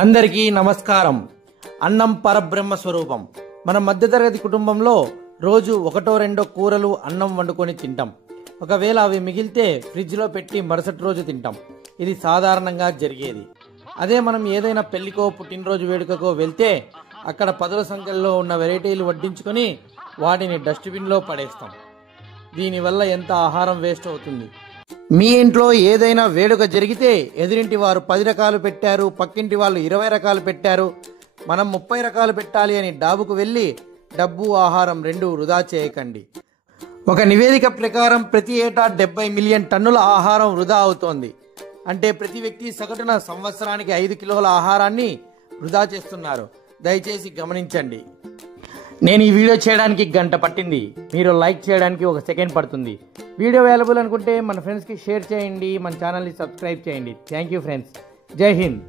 అందరికీ నమస్కారం. అన్నం పరబ్రహ్మ స్వరూపం. మన మధ్యతరగతి కుటుంబంలో రోజు ఒకటో రెండో కూరలు అన్నం వండుకొని తింటాం. ఒకవేళ అవి మిగిలితే ఫ్రిడ్జ్లో పెట్టి మరుసటి రోజు తింటాం. ఇది సాధారణంగా జరిగేది. అదే మనం ఏదైనా పెళ్లికో పుట్టినరోజు వేడుకకో వెళ్తే అక్కడ పదుల సంఖ్యలో ఉన్న వెరైటీలు వడ్డించుకొని వాటిని డస్ట్బిన్లో పడేస్తాం. దీనివల్ల ఎంత ఆహారం వేస్ట్ అవుతుంది. మీ ఇంట్లో ఏదైనా వేడుక జరిగితే ఎదురింటి వారు 10 రకాలు పెట్టారు, పక్కింటి వాళ్ళు 20 రకాలు పెట్టారు, మనం 30 రకాలు పెట్టాలి అని డాబుకు వెళ్ళి డబ్బు ఆహారం రెండు వృధా చేయకండి. ఒక నివేదిక ప్రకారం ప్రతి ఏటా 70 మిలియన్ టన్నుల ఆహారం వృధా అవుతోంది. అంటే ప్రతి వ్యక్తి సగటున సంవత్సరానికి 5 కిలోల ఆహారాన్ని వృధా చేస్తున్నారు. దయచేసి గమనించండి. నేను ఈ వీడియో చేయడానికి గంట పట్టింది. మీరు లైక్ చేయడానికి 1 సెకండ్ పడుతుంది. వీడియో అవైలబుల్ అనుకుంటే మన ఫ్రెండ్స్కి షేర్ చేయండి, మన ఛానల్ని సబ్స్క్రైబ్ చేయండి. Thank you friends. జై హింద్.